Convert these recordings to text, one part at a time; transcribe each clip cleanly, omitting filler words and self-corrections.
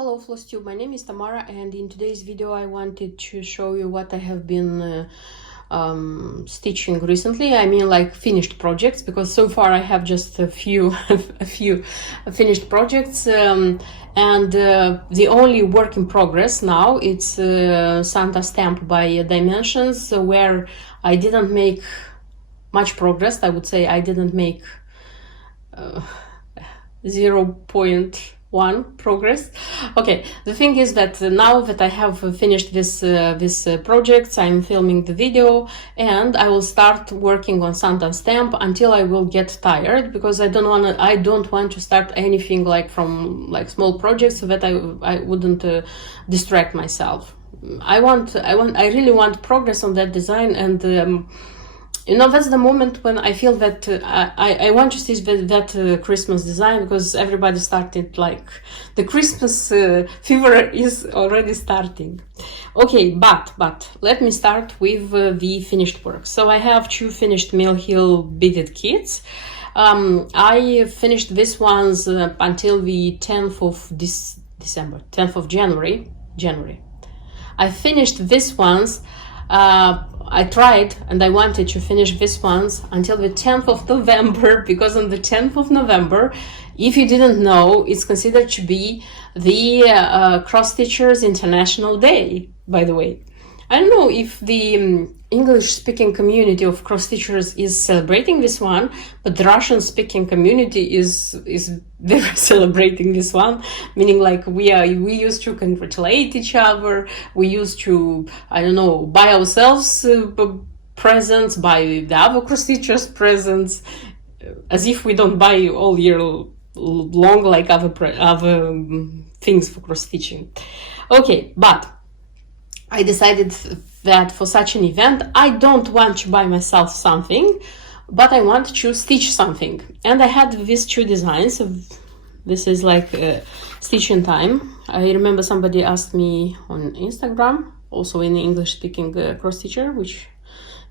Hello FlossTube, my name is Tamara, and in today's video I wanted to show you what I have been stitching recently. I mean, like finished projects, because so far I have just a few finished projects, and the only work in progress now it's Santa stamp by Dimensions, where I didn't make much progress. I would say I didn't make 0.1 progress. Okay, the thing is that now that I have finished this project, I'm filming the video and I will start working on Santa stamp until I will get tired, because I don't want to start anything like from small projects so that I wouldn't distract myself. I really want progress on that design, and you know, that's the moment when I feel that I want to stitch that Christmas design, because everybody started, like, the Christmas fever is already starting. Okay, but let me start with the finished work. So I have two finished Mill Hill beaded kits. I finished these ones until the 10th of 10th of January. I finished these ones. I tried and I wanted to finish these ones until the 10th of November, because on the 10th of November, if you didn't know, it's considered to be the Cross Stitchers International Day, by the way. I don't know if the English-speaking community of cross stitchers is celebrating this one, but the Russian-speaking community is they're celebrating this one, meaning like we used to congratulate each other, we used to, I don't know, buy ourselves presents, buy the other cross stitchers presents, as if we don't buy all year long like other things for cross stitching. Okay, but I decided that for such an event, I don't want to buy myself something, but I want to stitch something. And I had these two designs. This is like stitch in time. I remember somebody asked me on Instagram, also in the English-speaking cross stitcher, which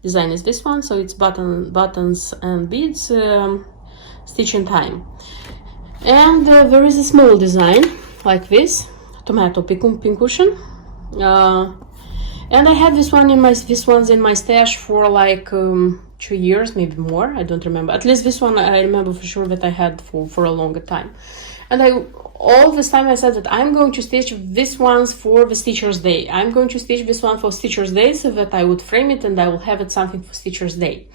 design is this one. So it's buttons and beads, stitch in time. And there is a small design like this, tomato pincushion. And I had these ones in my stash for like 2 years, maybe more. I don't remember. At least this one I remember for sure that I had for a longer time. And all this time I said that I'm going to stitch these ones for the Stitcher's Day. I'm going to stitch this one for Stitcher's Day, so that I would frame it and I will have it something for Stitcher's Day.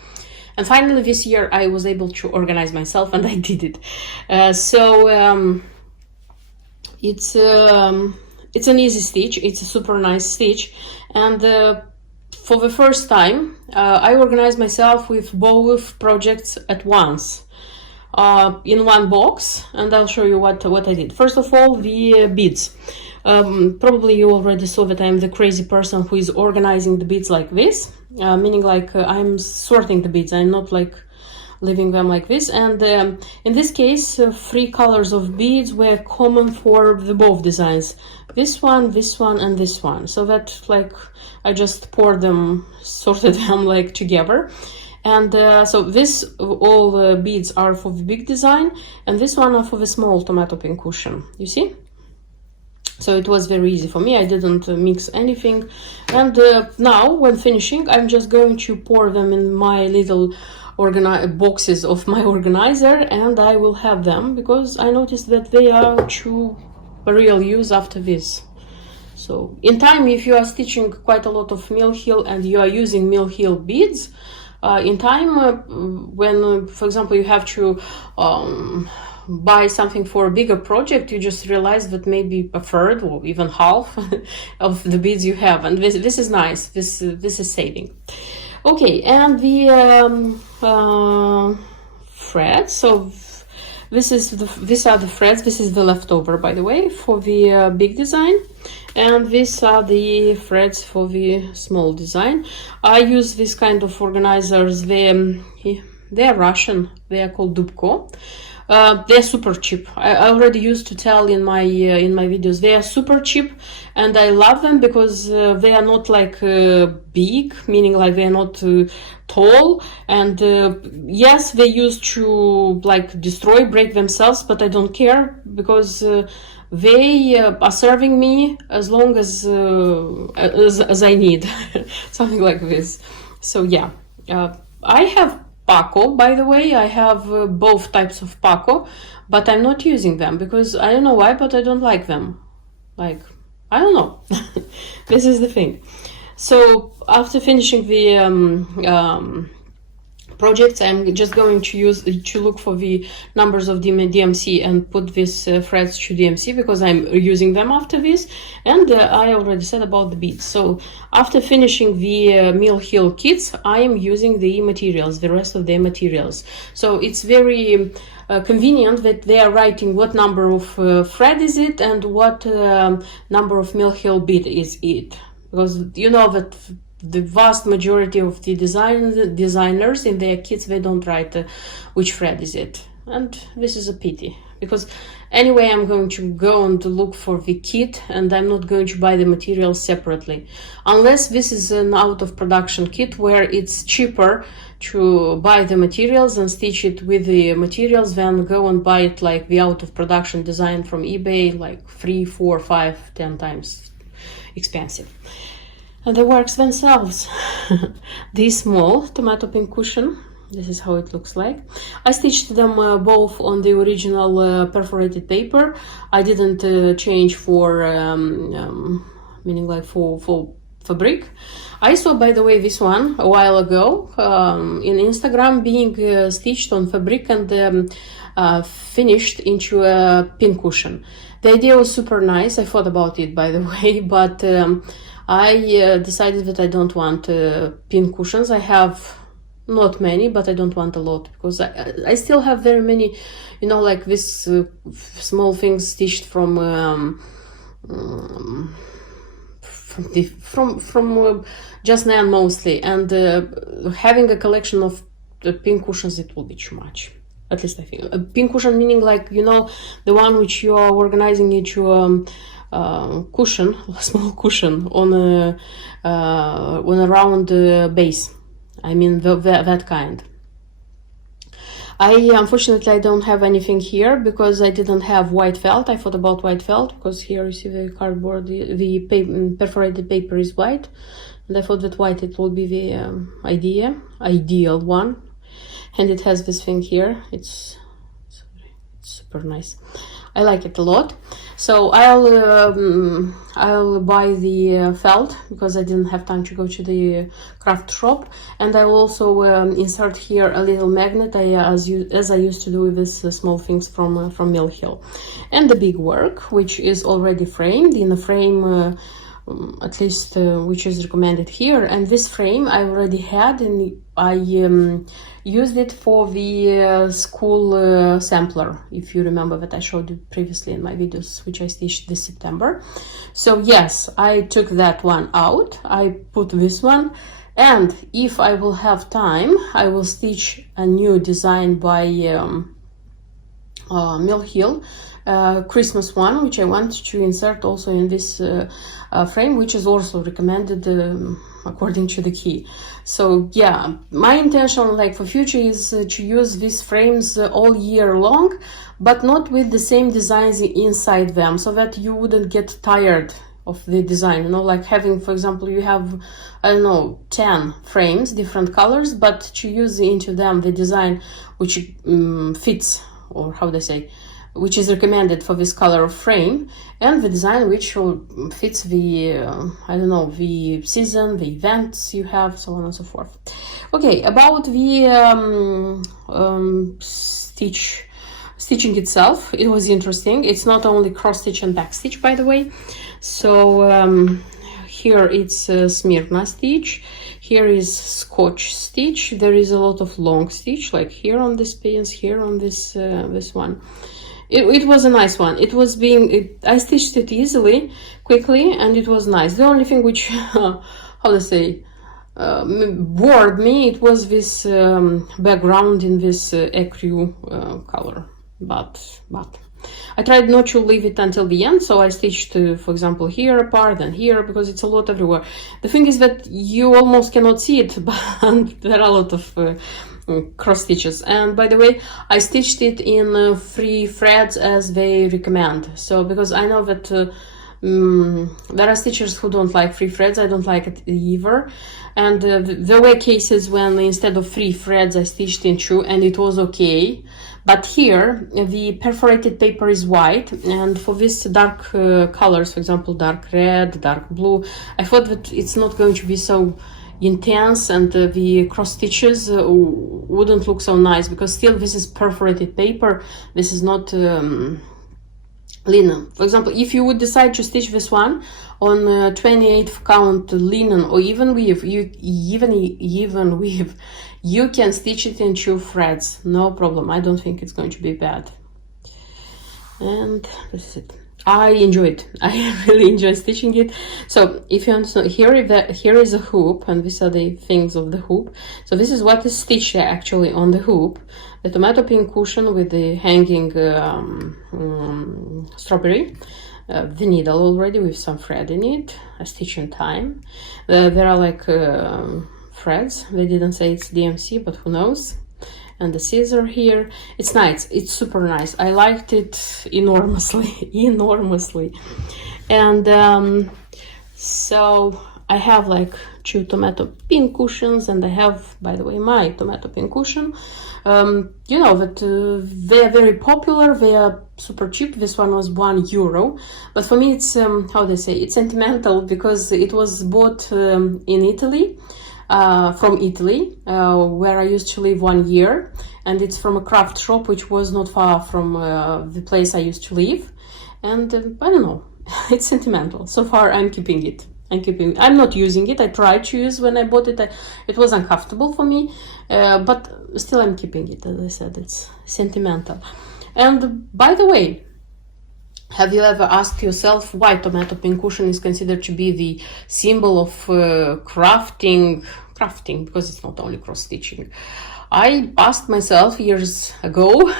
And finally this year I was able to organize myself and I did it. It's an easy stitch, it's a super nice stitch, and for the first time I organized myself with both projects at once in one box, and I'll show you what I did. First of all, the beads. Probably you already saw that I'm the crazy person who is organizing the beads like this, meaning like I'm sorting the beads, I'm not like leaving them like this. And in this case, 3 colors of beads were common for both designs. This one, and this one. So that, like, I just poured them, sorted them like together. And so this all beads are for the big design, and this one are for the small tomato pincushion. You see? So it was very easy for me. I didn't mix anything. And now, when finishing, I'm just going to pour them in my little boxes of my organizer, and I will have them, because I noticed that they are to real use after this. So in time, if you are stitching quite a lot of Mill Hill and you are using Mill Hill beads, in time, when, for example, you have to buy something for a bigger project, you just realize that maybe a third or even half of the beads you have, and this is nice. This is saving. Okay, and the threads. So these are the threads. This is the leftover, by the way, for the big design, and these are the threads for the small design. I use this kind of organizers. They're Russian. They are called Dubko. They're super cheap. I already used to tell in my videos, they are super cheap, and I love them because they are not like big, meaning like they are not tall, and yes, they used to like break themselves, but I don't care, because they are serving me as long as I need, something like this. So yeah, I have Paco, by the way. I have both types of Paco, but I'm not using them because I don't know why, but I don't like them. Like, I don't know. This is the thing. So after finishing the projects, I'm just going to look for the numbers of DMC and put these threads to DMC because I'm using them after this. And I already said about the beads. So after finishing the Mill Hill kits, I am using the materials, the rest of the materials. So it's very convenient that they are writing what number of thread is it and what number of Mill Hill bead is it. Because you know that the vast majority of the designers in their kits, they don't write which thread is it. And this is a pity. Because anyway, I'm going to go and look for the kit and I'm not going to buy the materials separately. Unless this is an out of production kit where it's cheaper to buy the materials and stitch it with the materials than go and buy it like the out of production design from eBay, like 3, 4, 5, 10 times expensive. And the works themselves. This small tomato pink cushion, this is how it looks like. I stitched them both on the original perforated paper. I didn't change for meaning like for fabric. I saw, by the way, this one a while ago in Instagram being stitched on fabric and finished into a pin cushion. The idea was super nice. I thought about it, by the way, but I decided that I don't want pin cushions. I have not many, but I don't want a lot because I still have very many, you know, like this small things stitched from Just Nan mostly, and having a collection of pin cushions, it will be too much. At least I think. A pin cushion meaning like, you know, the one which you are organizing into cushion, a small cushion on a round base. I mean that kind. Unfortunately I don't have anything here because I didn't have white felt. I thought about white felt because here you see the cardboard, the perforated paper is white, and I thought that white it will be the ideal one. And it has this thing here. It's super nice. I like it a lot. So I'll buy the felt because I didn't have time to go to the craft shop, and I will also insert here a little magnet as I used to do with these small things from Mill Hill. And the big work, which is already framed in a frame at least which is recommended here, and this frame I already had, and I used it for the school sampler, if you remember that I showed you previously in my videos, which I stitched this September. So yes, I took that one out, I put this one, and if I will have time I will stitch a new design by Mill Hill, Christmas one, which I want to insert also in this frame, which is also recommended according to the key. So yeah, my intention like for future is to use these frames all year long, but not with the same designs inside them, so that you wouldn't get tired of the design, you know, like having, for example, you have, I don't know, 10 frames, different colors, but to use into them the design which fits, or how they say, which is recommended for this color of frame, and the design which fits the, I don't know, the season, the events you have, so on and so forth. Okay, about the stitching itself, it was interesting. It's not only cross stitch and back stitch, by the way. So here it's Smyrna stitch, here is Scotch stitch, there is a lot of long stitch, like here on this pins, here on this this one. It was a nice one. It was I stitched it easily, quickly, and it was nice. The only thing which, how to say, bored me, it was this background in this ecru color. But I tried not to leave it until the end, so I stitched, for example, here a part and here, because it's a lot everywhere. The thing is that you almost cannot see it, but there are a lot of cross stitches. And by the way, I stitched it in 3 threads as they recommend. So because I know that there are stitchers who don't like 3 threads. I don't like it either. And there were cases when instead of 3 threads I stitched in 2 and it was okay. But here the perforated paper is white, and for this dark colors, for example dark red, dark blue, I thought that it's not going to be so intense, and the cross stitches wouldn't look so nice, because still this is perforated paper, this is not linen. For example, if you would decide to stitch this one on 28th count linen or even weave, you can stitch it in 2 threads, no problem. I don't think it's going to be bad. And this is it. I enjoy it. I really enjoy stitching it. So if you understand, here is a hoop, and these are the things of the hoop. So this is what is stitched actually on the hoop. The tomato pink cushion with the hanging strawberry, the needle already with some thread in it, a stitch in time. There are like threads. They didn't say it's DMC, but who knows. And the scissor here. It's nice. It's super nice. I liked it enormously. And so I have like 2 tomato pin cushions, and I have, by the way, my tomato pin cushion. You know that they are very popular. They are super cheap. This one was €1, but for me it's how they say, it's sentimental, because it was bought in Italy. From Italy, where I used to live 1 year, and it's from a craft shop which was not far from the place I used to live. And I don't know, it's sentimental. So far I'm keeping it. I'm not using it. I tried to use when I bought it. It was uncomfortable for me, but still I'm keeping it. As I said, it's sentimental. And by the way, have you ever asked yourself why tomato pin cushion is considered to be the symbol of crafting, because it's not only cross stitching? I asked myself years ago,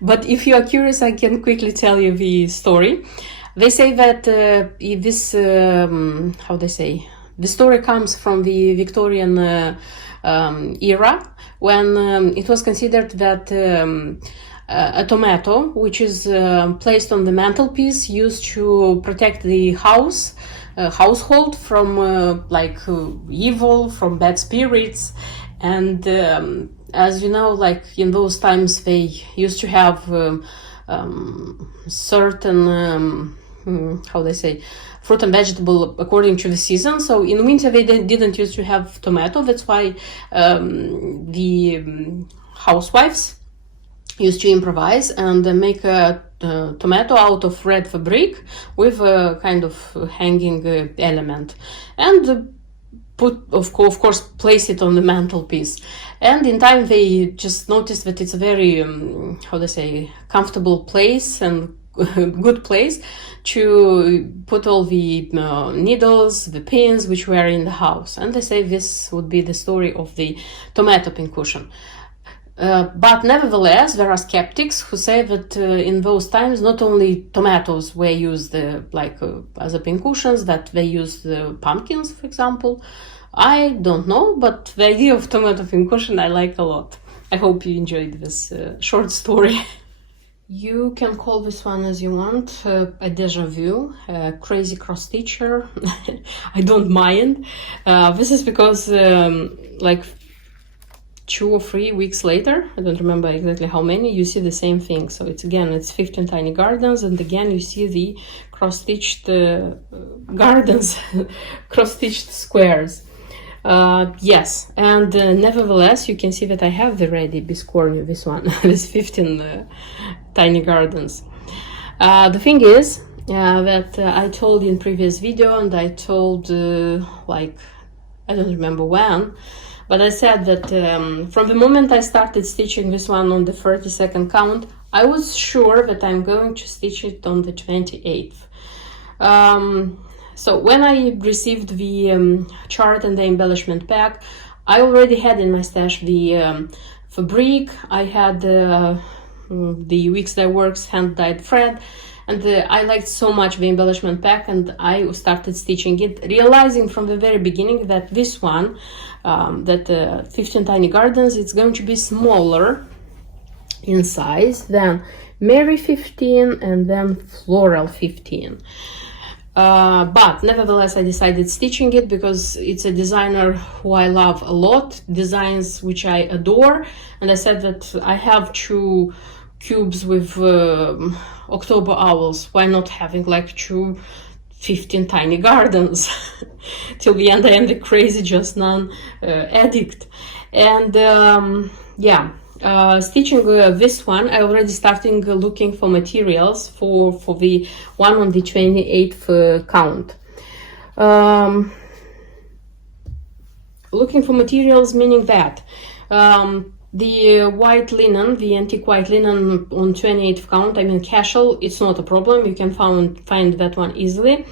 but if you are curious, I can quickly tell you the story. They say that the story comes from the Victorian era, when it was considered that a tomato, which is placed on the mantelpiece, used to protect the household from evil, from bad spirits. And as you know, like in those times, they used to have certain fruit and vegetable according to the season. So in winter they didn't used to have tomato. That's why the housewives used to improvise and make a tomato out of red fabric with a kind of hanging element, and of course place it on the mantelpiece. And in time they just noticed that it's a very comfortable place and good place to put all the needles, the pins which were in the house. And they say this would be the story of the tomato pin cushion. But nevertheless, there are skeptics who say that in those times not only tomatoes were used as a pin cushions, that they used pumpkins, for example. I don't know, but the idea of tomato pin cushion I like a lot. I hope you enjoyed this short story. You can call this one as you want, a deja vu, a crazy cross stitcher. I don't mind. This is because 2 or 3 weeks later, I don't remember exactly how many, you see the same thing. So it's 15 tiny gardens, and again you see the cross-stitched gardens, cross-stitched squares. Yes, and nevertheless you can see that I have the ready biscornu, this one, this 15 tiny gardens. The thing is that I told in previous video, and I told I don't remember when, but I said that from the moment I started stitching this one on the 32nd count, I was sure that I'm going to stitch it on the 28th. So when I received the chart and the embellishment pack, I already had in my stash the fabric, I had the Weeks Dye Works hand-dyed thread, and I liked so much the embellishment pack, and I started stitching it, realizing from the very beginning that this one, 15 Tiny Gardens, it's going to be smaller in size than Mary 15 and then Floral 15. But nevertheless, I decided stitching it because it's a designer who I love a lot, designs which I adore, and I said that I have 2 cubes with October owls. Why not having like 15 Tiny Gardens? Till the end, I am the crazy Just Nan addict. And yeah. Stitching this one, I already starting looking for materials for the one on the 28th count. Looking for materials, meaning that the white linen, the antique white linen on 28th count, I mean casual, it's not a problem, you can find that one easily.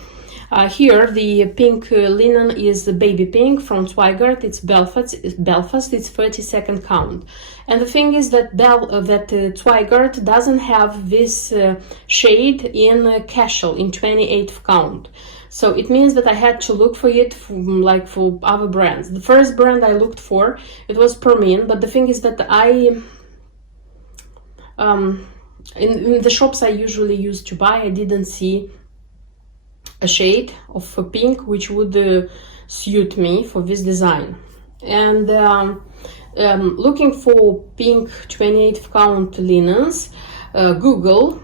Here the pink linen is baby pink from Zweigart. It's Belfast. It's 32nd count. And the thing is that Zweigart doesn't have this shade in casual in 28th count. So it means that I had to look for it for other brands. The first brand I looked for, it was Permin, but the thing is that in the shops I usually used to buy, I didn't see a shade of pink which would suit me for this design. And looking for pink 28th count linens, Google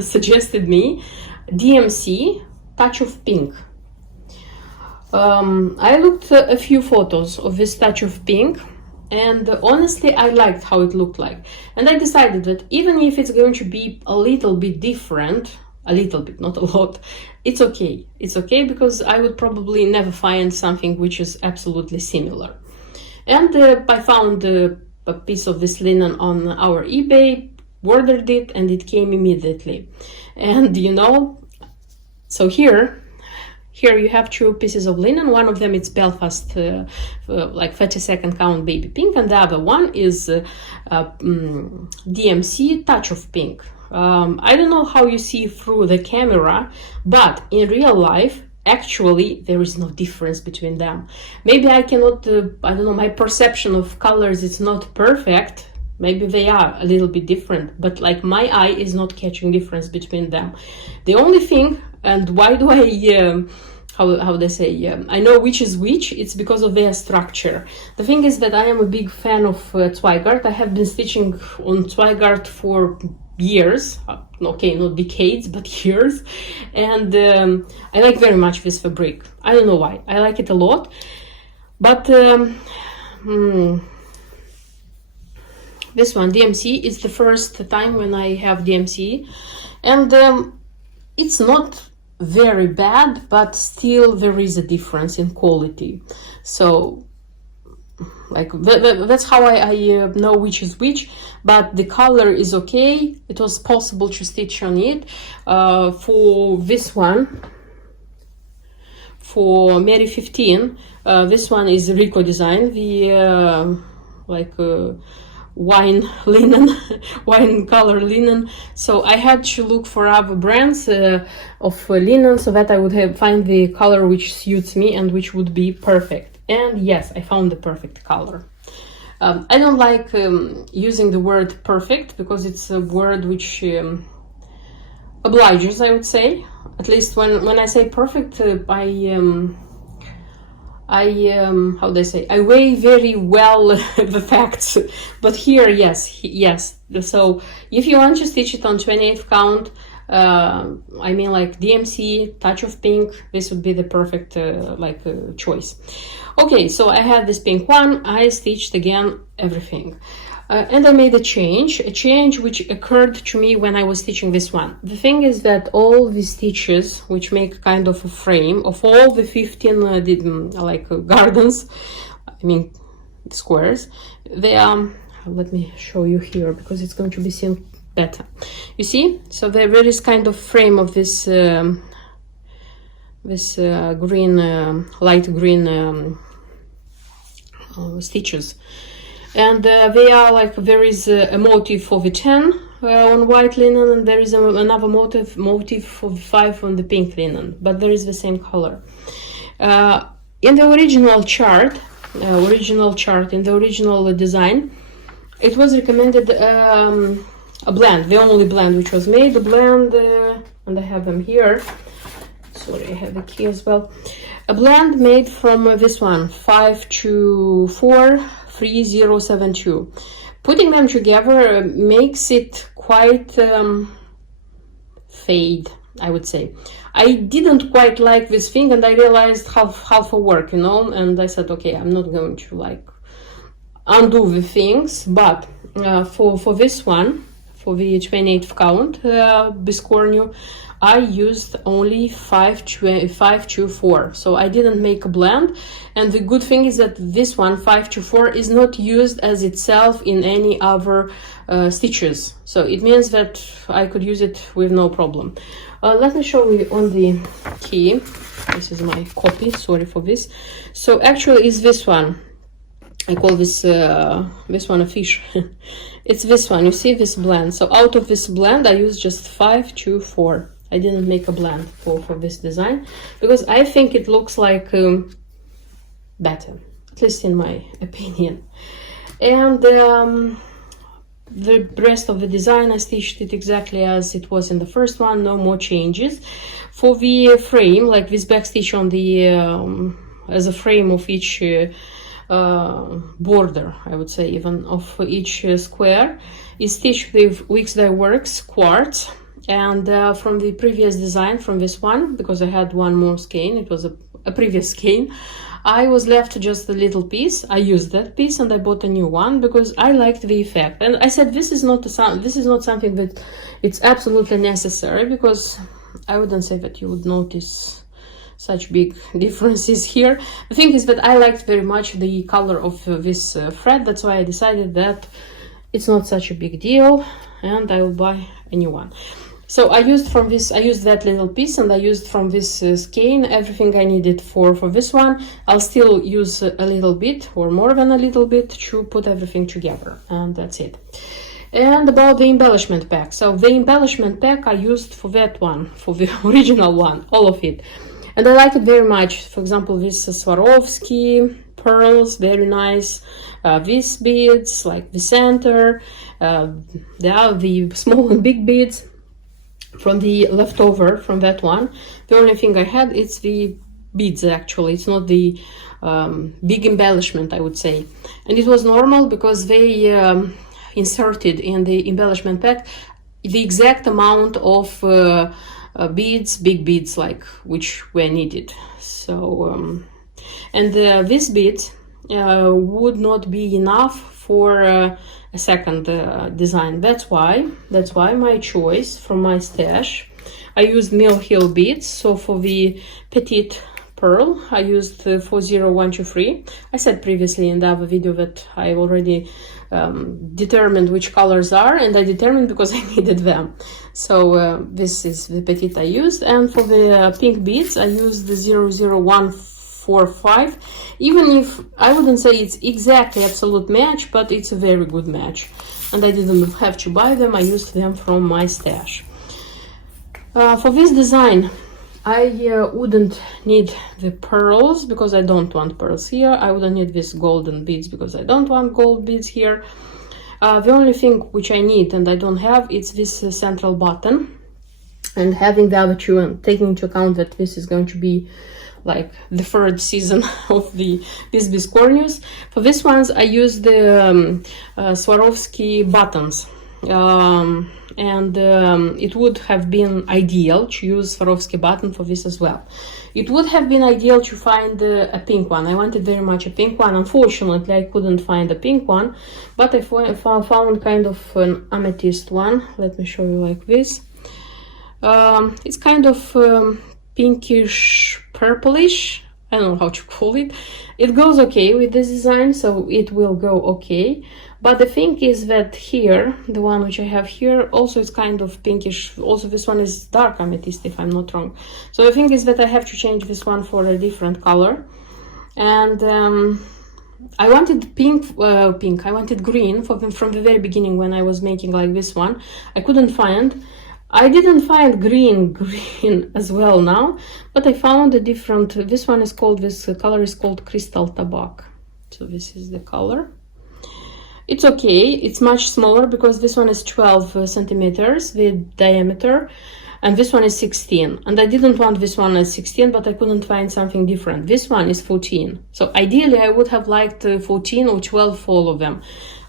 suggested me DMC Touch of Pink. I looked a few photos of this touch of pink, and honestly I liked how it looked like, and I decided that even if it's going to be a little bit different, a little bit, not a lot, it's okay. It's okay, because I would probably never find something which is absolutely similar. And I found a piece of this linen on our eBay, ordered it, and it came immediately. And you know, so here you have 2 pieces of linen. One of them is Belfast, like 32nd count baby pink, and the other one is DMC Touch of Pink. I don't know how you see through the camera, but in real life, actually, there is no difference between them. Maybe I cannot, I don't know, my perception of colors is not perfect. Maybe they are a little bit different, but like my eye is not catching difference between them. The only thing, and why do I, how they say, I know which is which, it's because of their structure. The thing is that I am a big fan of Zweigart. I have been stitching on Zweigart for years, okay, not decades, but years, and I like very much this fabric. I don't know why, I like it a lot, but this one, DMC, is the first time when I have DMC, and it's not very bad, but still there is a difference in quality. So like that's how I know which is which, but the color is okay. It was possible to stitch on it. For this one, for Mary 15, this one is Rico design, the wine linen, wine color linen. So I had to look for other brands of linen so that I would find the color which suits me and which would be perfect. And yes, I found the perfect color. I don't like using the word perfect because it's a word which obliges, I would say. At least when I say perfect, how they say, I weigh very well the facts. But here, yes. So if you want to stitch it on 28th count, I mean like DMC, Touch of Pink, this would be the perfect choice. Okay, so I had this pink one, I stitched again everything. And I made a change which occurred to me when I was stitching this one. The thing is that all the stitches, which make kind of a frame of all the 15 gardens, I mean squares, they are, let me show you here because it's going to be seen better. You see, so there is kind of frame of this green, light green stitches, and they are like, there is a motif of a 10 on white linen, and there is another motif for 5 on the pink linen, but there is the same color. In the original chart, in the original design, it was recommended a blend, the only blend which was made, the blend, and I have them here. Sorry, I have the key as well. A blend made from this one, 5243072. Putting them together makes it quite fade, I would say. I didn't quite like this thing, and I realized half a work, you know, and I said, okay, I'm not going to like undo the things, but for this one, for the 28th count biscornu, I used only 524, so I didn't make a blend. And the good thing is that this one, 524, is not used as itself in any other stitches, so it means that I could use it with no problem. Let me show you on the key. This is my copy, sorry for this. So actually is this one. I call this one a fish. It's this one, you see this blend. So out of this blend I used just 524. I didn't make a blend for this design because I think it looks like better, at least in my opinion. And the rest of the design, I stitched it exactly as it was in the first one, no more changes. For the frame, like this back stitch on the as a frame of each border, I would say, even of each square, is stitched with Wix Dye Works quartz. And from the previous design, from this one, because I had one more skein, it was a previous skein, I was left just a little piece. I used that piece and I bought a new one because I liked the effect. And I said this is not something that it's absolutely necessary, because I wouldn't say that you would notice such big differences here. The thing is that I liked very much the color of this thread. That's why I decided that it's not such a big deal and I will buy a new one. So I used that little piece, and I used from this skein everything I needed for this one. I'll still use a little bit or more than a little bit to put everything together, and that's it. And about the embellishment pack. So the embellishment pack I used for that one, for the original one, all of it. And I like it very much. For example, this Swarovski pearls, very nice. These beads, like the center, the small and big beads. From the leftover from that one, the only thing I had is the beads. Actually, it's not the big embellishment, I would say, and it was normal because they inserted in the embellishment pack the exact amount of beads, big beads, like which were needed. So and these beads would not be enough for a second design. That's why my choice from my stash, I used Mill Hill beads. So for the petite pearl I used 40123. I said previously in the other video that I already determined which colors are, and I determined because I needed them. So this is the petite I used. And for the pink beads I used the 00145. Even if I wouldn't say it's exactly absolute match, but it's a very good match, and I didn't have to buy them. I used them from my stash. For this design I wouldn't need the pearls because I don't want pearls here. I wouldn't need these golden beads because I don't want gold beads here. The only thing which I need and I don't have, it's this central button, and having the other two and taking into account that this is going to be like the third season of these biscornus. For these ones I used the Swarovski buttons, and it would have been ideal to use Swarovski button for this as well. It would have been ideal to find a pink one. I wanted very much a pink one. Unfortunately I couldn't find a pink one, but I found kind of an amethyst one. Let me show you like this. It's kind of pinkish purplish, I don't know how to call it. It goes okay with this design, so it will go okay. But the thing is that here, the one which I have here, also is kind of pinkish. Also this one is dark amethyst, if I'm not wrong. So the thing is that I have to change this one for a different color. And I wanted pink. I wanted green from the very beginning when I was making like this one. I couldn't find. I didn't find green as well now, but I found a different. This one is called. This color is called Crystal Tabac. So this is the color. It's okay. It's much smaller because this one is 12 centimeters with diameter, and this one is 16. And I didn't want this one as 16, but I couldn't find something different. This one is 14. So ideally, I would have liked 14 or 12 for all of them.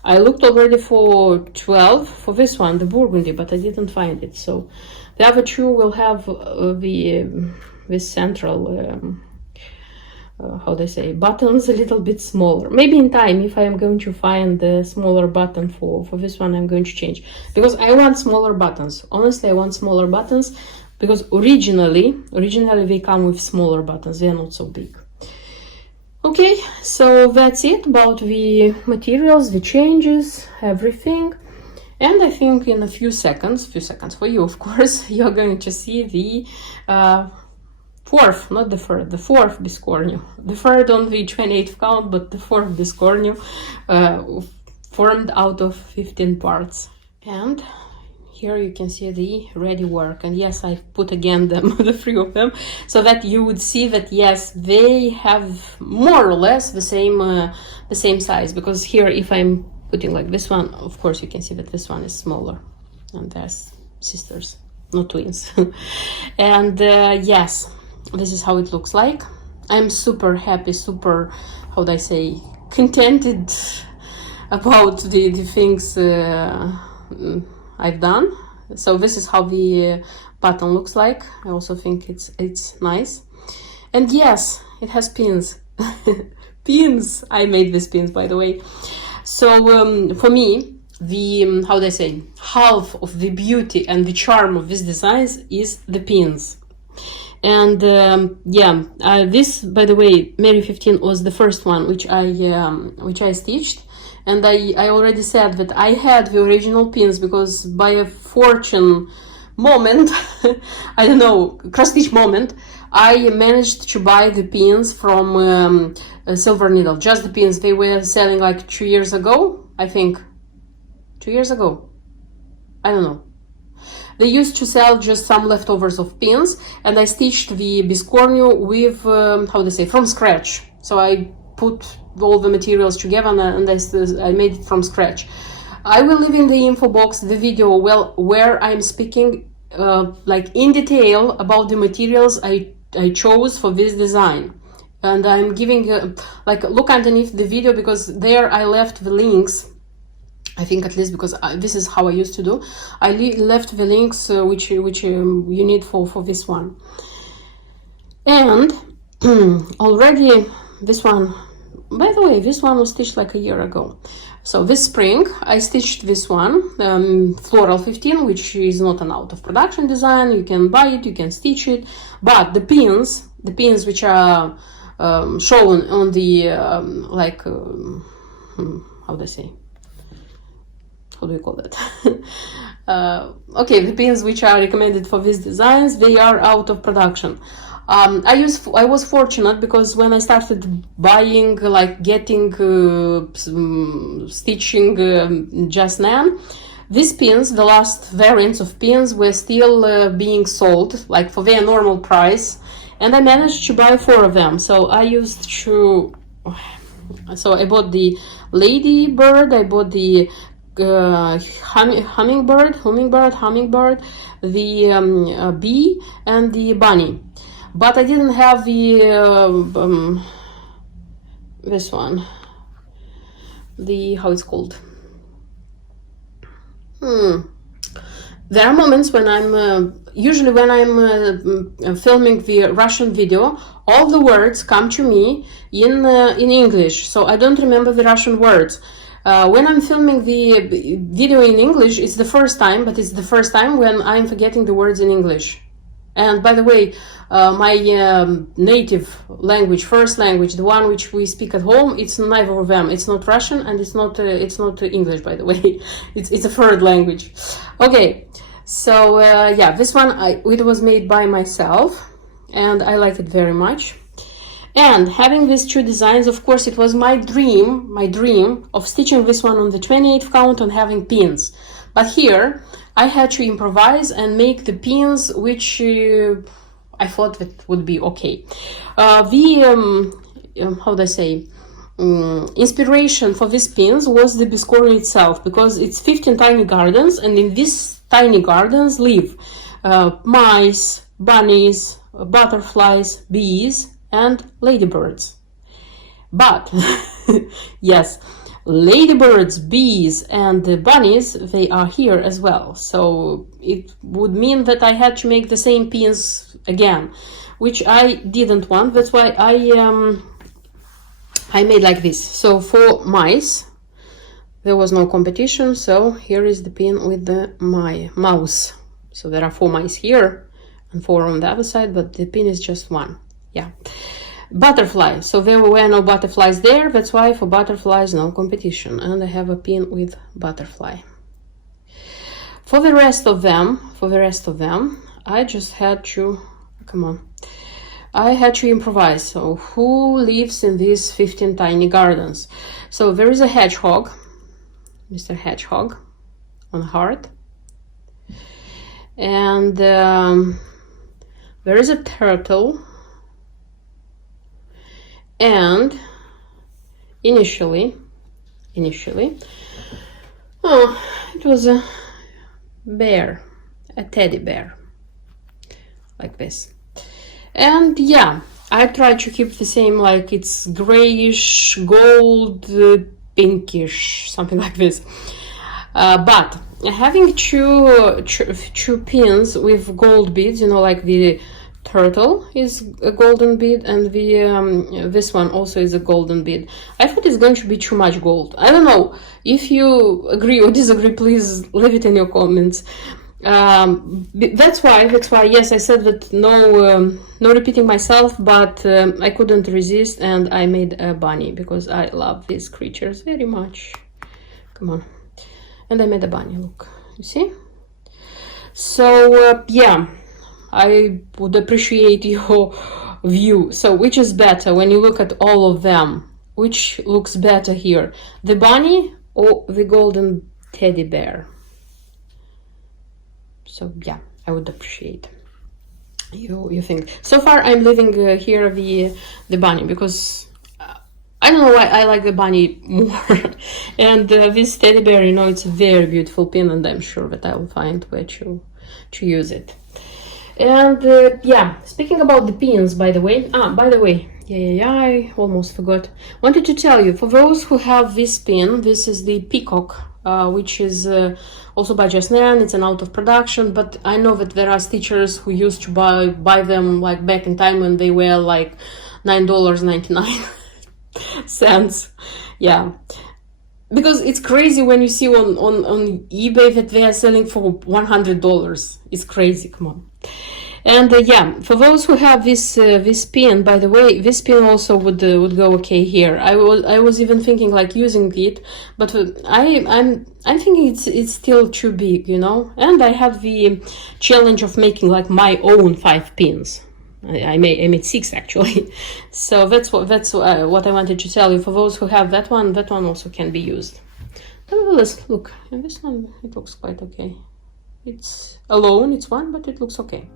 I looked already for 12 for this one, the burgundy, but I didn't find it. So the other two will have this central, how they say, buttons a little bit smaller. Maybe in time, if I am going to find the smaller button for this one, I'm going to change, because I want smaller buttons. Honestly, I want smaller buttons because originally they come with smaller buttons. They are not so big. Okay, so that's it about the materials, the changes, everything. And I think in a few seconds for you, of course, you're going to see the fourth, not the third, the fourth biscornu. The third on the 28th count, but the fourth biscornu formed out of 15 parts. And here you can see the ready work. And yes, I put again the three of them, so that you would see that yes, they have more or less the same size. Because here, if I'm putting like this one, of course you can see that this one is smaller, and there's sisters, not twins. And yes, this is how it looks like. I'm super happy, super, how do I say, contented about the things I've done. So this is how the button looks like. I also think it's nice. And yes, it has pins. Pins! I made these pins, by the way. So for me, how do I say, half of the beauty and the charm of this design is the pins. And this, by the way, Mary 15 was the first one which I stitched. And I already said that I had the original pins because by a fortune moment, I don't know, cross-stitch moment, I managed to buy the pins from Silver Needle. Just the pins. They were selling like 2 years ago, I think. 2 years ago? I don't know. They used to sell just some leftovers of pins, and I stitched the biscornu with, how to say, from scratch. So I put all the materials together and I made it from scratch. I will leave in the info box the video where I'm speaking like in detail about the materials I chose for this design. And I'm giving like look underneath the video, because there I left the links. I think at least because this is how I used to do. I left the links which you need for this one. And already this one, by the way, this one was stitched like a year ago. So this spring I stitched this one, Floral 15, which is not an out of production design. You can buy it, you can stitch it, but the pins which are shown on the how do I say? How do you call that? Okay, the pins which are recommended for these designs, they are out of production. I was fortunate because when I started buying, like getting, stitching Just Nan, these pins, the last variants of pins, were still being sold, like for their normal price, and I managed to buy 4 of them. So I bought the ladybird, I bought the hummingbird, the bee, and the bunny. But I didn't have the this one, the, how it's called. There are moments when I'm usually when I'm filming the Russian video, all the words come to me in English, so I don't remember the Russian words. When I'm filming the video in English, it's the first time, but it's the first time when I'm forgetting the words in English. And by the way, my native language, first language, the one which we speak at home, it's neither of them. It's not Russian and it's not English, by the way. It's a third language. Okay, so yeah, this one it was made by myself, and I liked it very much. And having these two designs, of course, it was my dream of stitching this one on the 28th count and having pins. But here I had to improvise and make the pins which I thought that would be okay. How do I say? Inspiration for these pins was the biscorn itself, because it's 15 tiny gardens, and in these tiny gardens live mice, bunnies, butterflies, bees, and ladybirds. But yes, ladybirds, bees, and the bunnies, they are here as well. So it would mean that I had to make the same pins again, which I didn't want. That's why I made like this. So for mice, there was no competition. So here is the pin with the mouse. So there are 4 mice here and 4 on the other side, but the pin is just 1. Yeah. Butterfly. So there were no butterflies there. That's why for butterflies, no competition. And I have a pin with butterfly. For the rest of them, I just had to, I had to improvise. So who lives in these 15 tiny gardens? So there is a hedgehog, Mr. Hedgehog, on heart. And there is a turtle. And initially, it was a bear, a teddy bear, like this. And yeah, I tried to keep the same, like it's grayish, gold, pinkish, something like this. But having two pins with gold beads, you know, like the turtle is a golden bead, and the this one also is a golden bead. I thought it's going to be too much gold. I don't know. If you agree or disagree, please leave it in your comments. That's why yes, I said that no repeating myself, but I couldn't resist and I made a bunny because I love these creatures very much. Come on. And I made a bunny, look, you see? So yeah, I would appreciate your view. So which is better when you look at all of them? Which looks better here? The bunny or the golden teddy bear? So yeah, I would appreciate you think. So far I'm leaving here the bunny because I don't know why I like the bunny more. And this teddy bear, you know, it's a very beautiful pin, and I'm sure that I will find where to use it. And yeah, speaking about the pins, by the way, I almost forgot. Wanted to tell you, for those who have this pin, this is the peacock, which is also by Just Nan. It's an out of production, but I know that there are stitchers who used to buy them like back in time when they were like $9.99. Yeah, because it's crazy when you see on eBay that they are selling for $100. It's crazy, come on. And yeah, for those who have this pin, by the way, this pin also would go okay here. I was even thinking like using it, but I'm thinking it's still too big, you know. And I have the challenge of making like my own 5 pins. I made 6 actually. So that's what I wanted to tell you. For those who have that one also can be used. Nevertheless, look, and this one, it looks quite okay. It's alone, it's one, but it looks okay.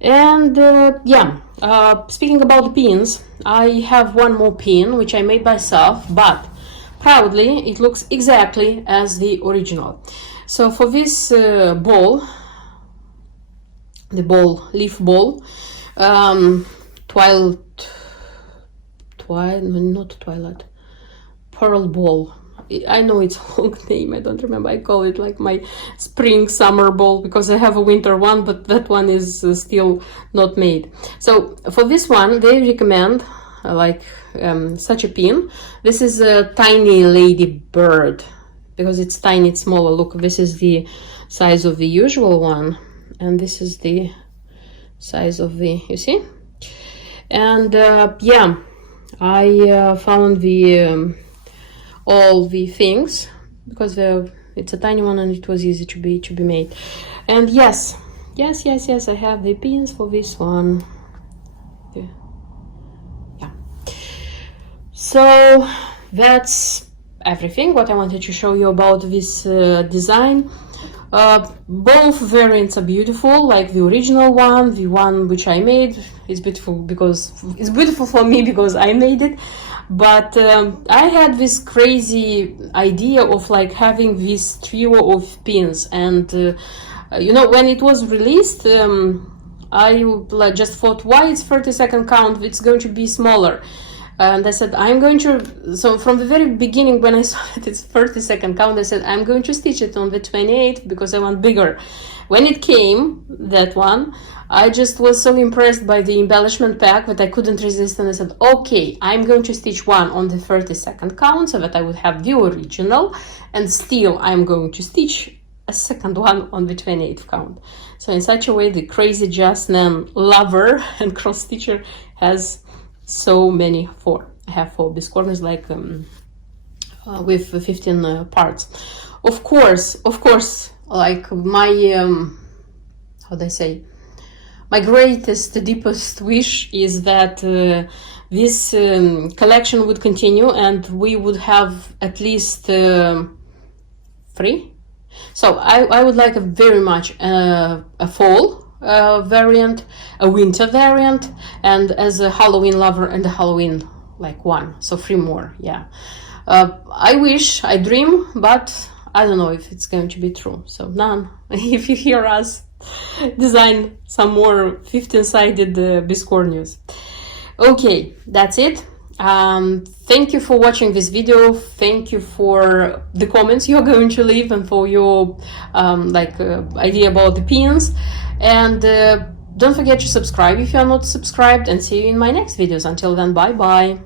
And yeah, speaking about the pins, I have one more pin which I made myself, but proudly it looks exactly as the original. So for this ball, the ball, leaf ball, pearl ball. I know its whole name, I don't remember. I call it like my spring summer ball because I have a winter one, but that one is still not made. So for this one, they recommend such a pin. This is a tiny lady bird because it's tiny, it's smaller. Look, this is the size of the usual one, and this is the size of the, you see. And yeah, I found the all the things, because it's a tiny one and it was easy to be made. And yes, I have the pins for this one. Yeah, so that's everything what I wanted to show you about this design. Both variants are beautiful, like the original one, the one which I made is beautiful because it's beautiful for me because I made it. But I had this crazy idea of like having this trio of pins, and you know, when it was released, I just thought, why it's 30-second count, it's going to be smaller. And I said, I'm going to, so from the very beginning when I saw that it's 30-second count, I said, I'm going to stitch it on the 28th because I want bigger. When it came, that one, I just was so impressed by the embellishment pack that I couldn't resist, and I said, okay, I'm going to stitch one on the 30-second count so that I would have the original, and still I'm going to stitch a second one on the 28th count. So in such a way, the crazy Just Nan lover and cross stitcher has so many, I have 4 biscorners, like with 15 parts. Of course, like my how do I say, my greatest, deepest wish is that this collection would continue and we would have at least 3. So I would like very much a fall variant, a winter variant, and as a Halloween lover, and a Halloween like one, so 3 more. Yeah, I wish, I dream, but I don't know if it's going to be true. So Nan, if you hear us, design some more 15-sided biscornios. Okay, that's it. Thank you for watching this video. Thank you for the comments you're going to leave and for your idea about the pins. And don't forget to subscribe if you are not subscribed, and see you in my next videos. Until then, bye bye.